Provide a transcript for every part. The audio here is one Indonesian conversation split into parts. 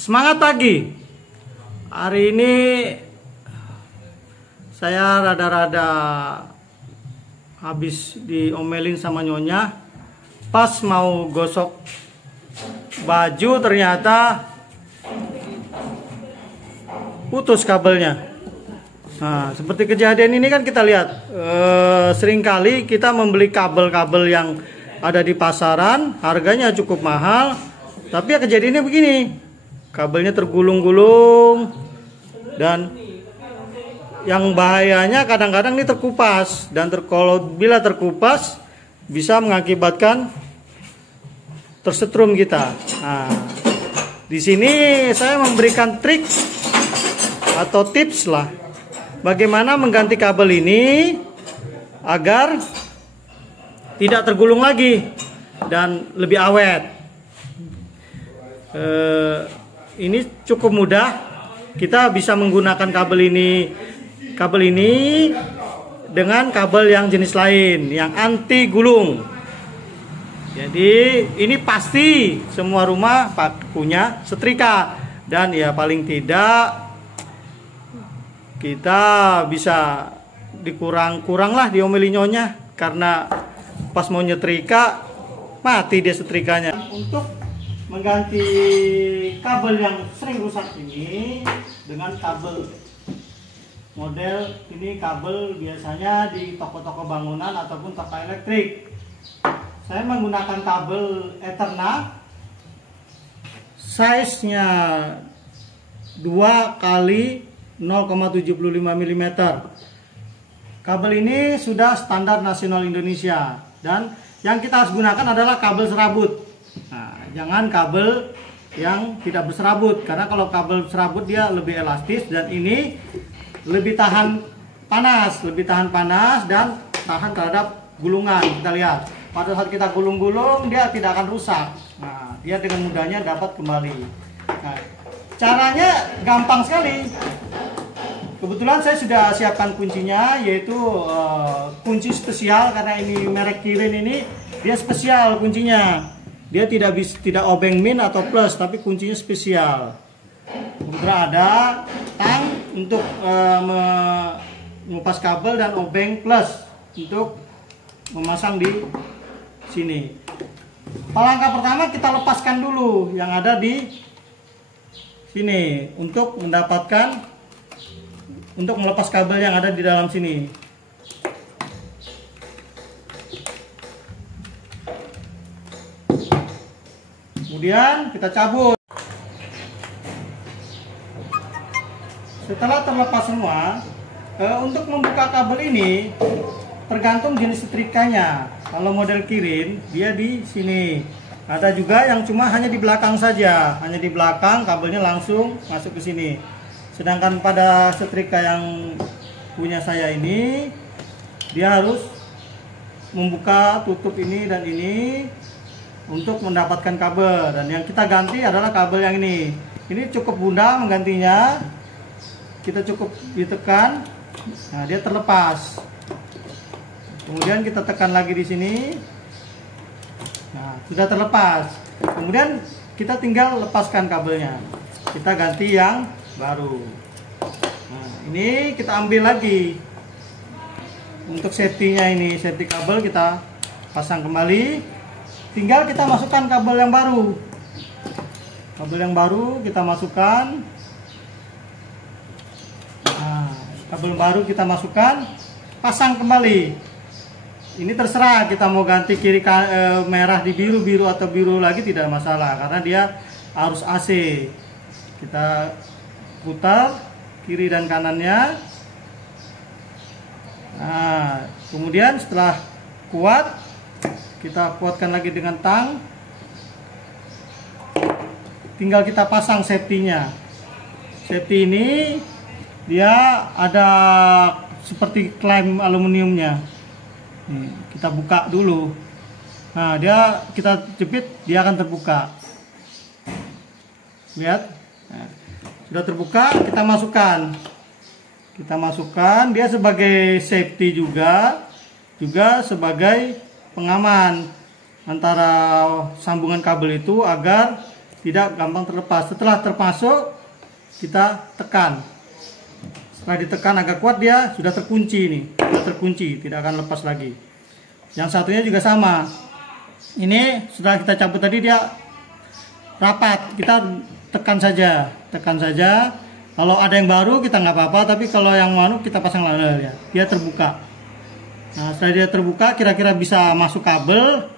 Semangat pagi. Hari ini saya rada-rada habis diomelin sama nyonya. Pas mau gosok baju ternyata putus kabelnya. Nah, seperti kejadian ini kan kita lihat seringkali kita membeli kabel-kabel yang ada di pasaran, harganya cukup mahal, tapi ya kejadiannya begini, kabelnya tergulung-gulung, dan yang bahayanya kadang-kadang ini terkupas, dan bila terkupas bisa mengakibatkan tersetrum kita. Nah, di sini saya memberikan trik atau tips lah, bagaimana mengganti kabel ini agar tidak tergulung lagi dan lebih awet. Ini cukup mudah. Kita bisa menggunakan kabel ini dengan kabel yang jenis lain yang anti gulung. Jadi ini pasti semua rumah punya setrika, dan ya paling tidak kita bisa dikurang-kurang lah diomeli nyonya, karena pas mau nyetrika mati dia setrikanya. Untuk mengganti kabel yang sering rusak ini dengan kabel model ini, kabel biasanya di toko-toko bangunan ataupun toko elektrik. Saya menggunakan kabel Etherna, size-nya 2 kali 0,75 mm. Kabel ini sudah standar nasional Indonesia, dan yang kita harus gunakan adalah kabel serabut. Nah, jangan kabel yang tidak berserabut, karena kalau kabel serabut dia lebih elastis, dan ini lebih tahan panas, dan tahan terhadap gulungan. Kita lihat, pada saat kita gulung-gulung dia tidak akan rusak. Nah, dia dengan mudahnya dapat kembali. Nah, caranya gampang sekali. Kebetulan saya sudah siapkan kuncinya, yaitu kunci spesial, karena ini merek Kirin ini dia spesial kuncinya. Dia tidak obeng min atau plus, tapi kuncinya spesial. Kemudian ada tang untuk mengupas kabel, dan obeng plus untuk memasang di sini. Langkah pertama kita lepaskan dulu yang ada di sini untuk melepas kabel yang ada di dalam sini. Kemudian kita cabut. Setelah terlepas semua, untuk membuka kabel ini tergantung jenis setrikanya. Kalau model Kirin dia di sini. Ada juga yang cuma hanya di belakang saja, hanya di belakang kabelnya langsung masuk ke sini. Sedangkan pada setrika yang punya saya ini, dia harus membuka tutup ini dan ini untuk mendapatkan kabel. Dan yang kita ganti adalah kabel yang ini. Ini cukup mudah menggantinya. Kita cukup ditekan, nah dia terlepas. Kemudian kita tekan lagi di sini. Nah, sudah terlepas. Kemudian kita tinggal lepaskan kabelnya. Kita ganti yang baru. Nah, ini kita ambil lagi. Untuk safety-nya ini, safety kabel kita pasang kembali. Tinggal kita masukkan kabel yang baru. Kabel yang baru kita masukkan. Nah, kabel baru kita masukkan, pasang kembali. Ini terserah kita mau ganti kiri merah di biru atau biru lagi tidak masalah, karena dia harus AC. Kita putar kiri dan kanannya. Nah, kemudian setelah kuat, kita kuatkan lagi dengan tang. Tinggal kita pasang safety-nya. Safety ini dia ada seperti klem aluminiumnya. Nih, kita buka dulu. Nah, kita jepit, dia akan terbuka. Lihat, nah, sudah terbuka. Kita masukkan. Dia sebagai safety juga sebagai pengaman antara sambungan kabel itu, agar tidak gampang terlepas. Setelah termasuk, kita tekan. Setelah ditekan agak kuat, dia sudah terkunci nih, sudah terkunci, tidak akan lepas lagi. Yang satunya juga sama. Ini setelah kita cabut tadi dia rapat, kita tekan saja, tekan saja. Kalau ada yang baru kita nggak apa-apa, tapi kalau yang baru kita pasang lagi ya, dia terbuka. Nah, setelah dia terbuka, kira-kira bisa masuk kabel.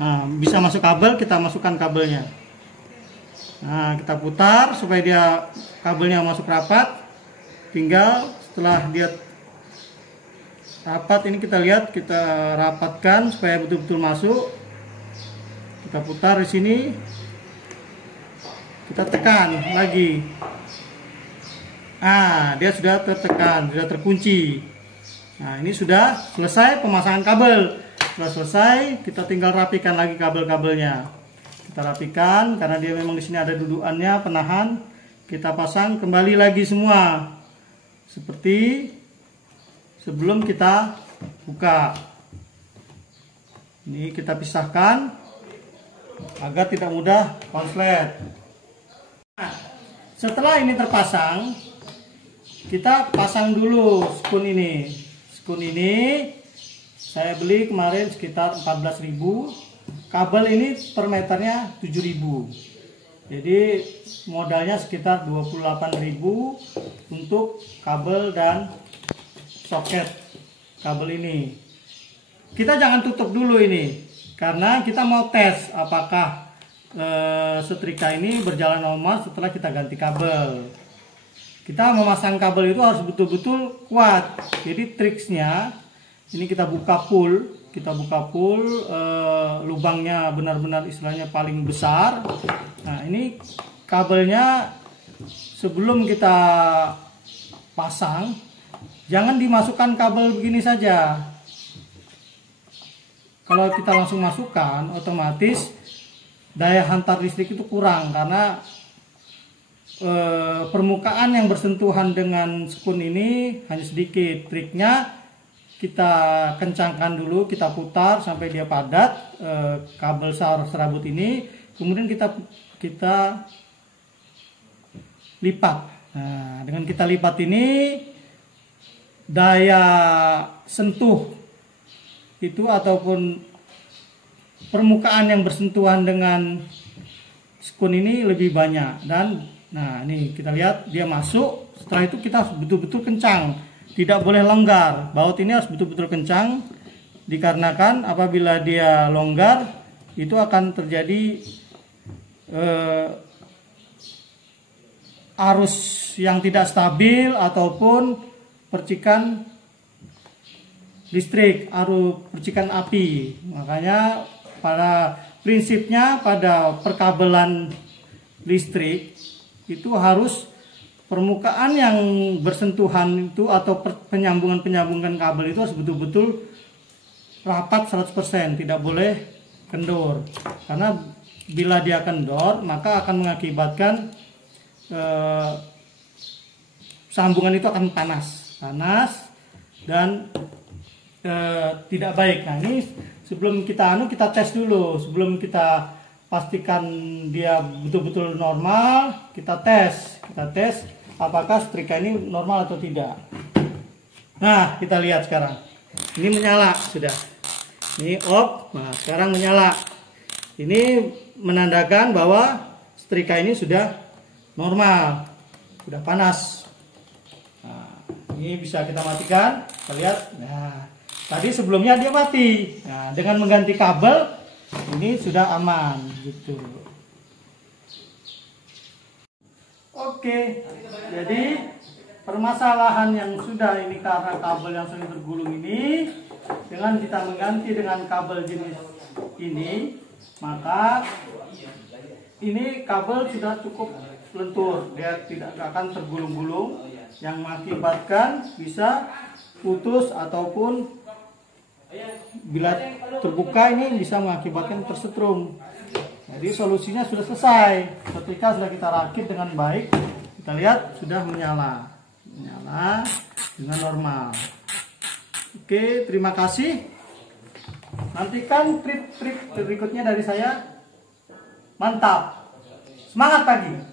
Nah, bisa masuk kabel, kita masukkan kabelnya. Nah, kita putar supaya dia kabelnya masuk rapat. Tinggal setelah dia rapat, ini kita lihat, kita rapatkan supaya betul-betul masuk. Kita putar di sini, kita tekan lagi. Ah, dia sudah tertekan, sudah terkunci. Nah, ini sudah selesai pemasangan kabel. Setelah selesai, kita tinggal rapikan lagi kabel-kabelnya. Kita rapikan karena dia memang di sini ada dudukannya, penahan. Kita pasang kembali lagi semua seperti sebelum kita buka. Ini kita pisahkan agar tidak mudah konslet. Nah, setelah ini terpasang, kita pasang dulu skun ini. Skun ini saya beli kemarin sekitar 14.000. Kabel ini per meternya 7.000. Jadi modalnya sekitar 28.000 untuk kabel dan soket kabel ini. Kita jangan tutup dulu ini karena kita mau tes apakah setrika ini berjalan normal setelah kita ganti kabel. Kita memasang kabel itu harus betul-betul kuat. Jadi triksnya ini kita buka full. Kita buka full, lubangnya benar-benar istilahnya paling besar. Nah, ini kabelnya sebelum kita pasang, jangan dimasukkan kabel begini saja. Kalau kita langsung masukkan, otomatis daya hantar listrik itu kurang karena permukaan yang bersentuhan dengan skun ini hanya sedikit. Triknya kita kencangkan dulu, kita putar sampai dia padat kabel serabut ini, kemudian kita lipat. Nah, dengan kita lipat ini daya sentuh itu ataupun permukaan yang bersentuhan dengan skun ini lebih banyak. Dan nah, ini kita lihat dia masuk. Setelah itu kita betul-betul kencang. Tidak boleh longgar, baut ini harus betul-betul kencang, dikarenakan apabila dia longgar itu akan terjadi arus yang tidak stabil ataupun percikan listrik, arus percikan api. Makanya pada prinsipnya pada perkabelan listrik itu harus permukaan yang bersentuhan itu atau penyambungan kabel itu harus betul-betul rapat 100%, tidak boleh kendor. Karena bila dia kendor, maka akan mengakibatkan sambungan itu akan panas dan tidak baik. Nah, ini sebelum kita tes dulu, sebelum kita pastikan dia betul-betul normal, kita tes apakah setrika ini normal atau tidak. Nah, kita lihat sekarang. Ini menyala sudah. Ini off. Nah, sekarang menyala. Ini menandakan bahwa setrika ini sudah normal, sudah panas. Nah, ini bisa kita matikan. Kita lihat. Nah, tadi sebelumnya dia mati. Nah, dengan mengganti kabel ini sudah aman gitu. Oke, jadi permasalahan yang sudah ini karena kabel yang sering tergulung ini, dengan kita mengganti dengan kabel jenis ini, maka ini kabel sudah cukup lentur, dia tidak akan tergulung-gulung yang mengakibatkan bisa putus ataupun bila terbuka ini bisa mengakibatkan tersetrum. Jadi solusinya sudah selesai. Ketika sudah kita rakit dengan baik, kita lihat sudah menyala dengan normal. Oke, terima kasih. Nantikan trik-trik berikutnya dari saya. Mantap. Semangat pagi.